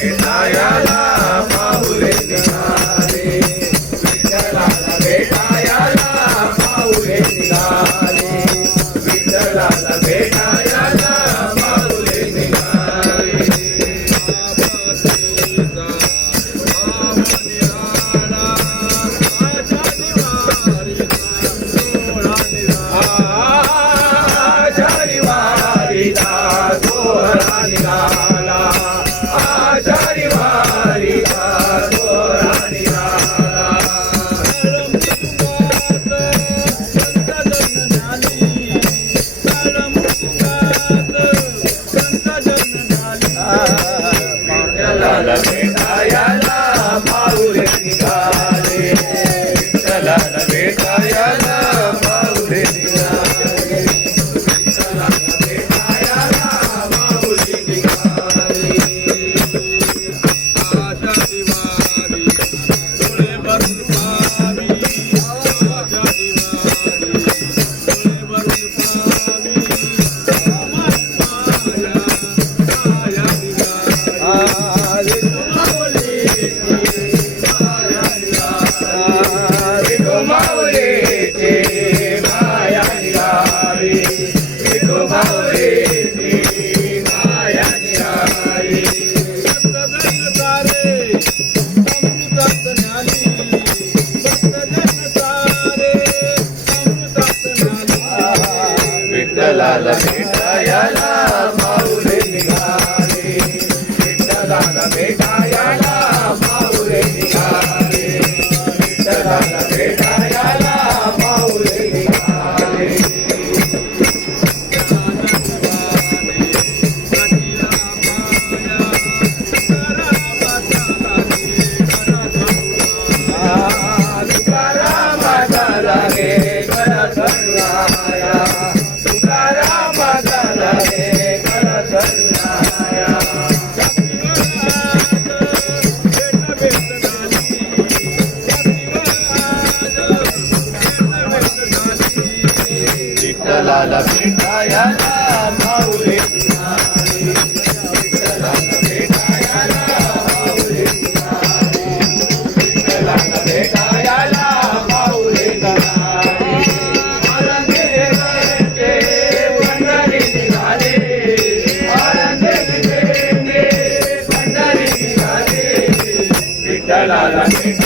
भेटायला माऊली निघाले, विठ्ठलाला भेटायला माऊली निघाले, विठ्ठलाला भेटायला माऊली निघाले. आषाढी वारीचा सोहळा निघाला, आषाढी वारीचा सोहळा निघाला. विठ्ठलाला भेटायला माऊली निघाले, विठ्ठलाला भेटायला माऊली निघाले, विठ्ठलाला भेटायला माऊली निघाले. आषाढी वारी डोळे भरून पाहावी, आषाढी वारी डोळे भरून पाहावी, माया माया निघाली. विठू माऊलीची माया निघाली, विठू माऊलीची माया निघाली. भक्तजन सारे अमृतात न्याली, भक्तजन सारे अमृतात न्याली. विठ्ठलाला भेटायला माऊली निघाले, विठ्ठलाला भेटायला माऊली निघाले, विठ्ठलाला भेटायला माऊली निघाले. तुकारामाचा लागे खरा करुणाया, तुकारामाचा लागे खरा करुणाया. विठ्ठलाला भेटायला माऊली निघाले, विठ्ठलाला भेटायला माऊली निघाले, विठ्ठलाला भेटायला माऊली निघाले. आनंदी बेंगे पंढरी निघाले, आनंदी बेंगे पंढरी निघाले, विठ्ठलाला भेटायला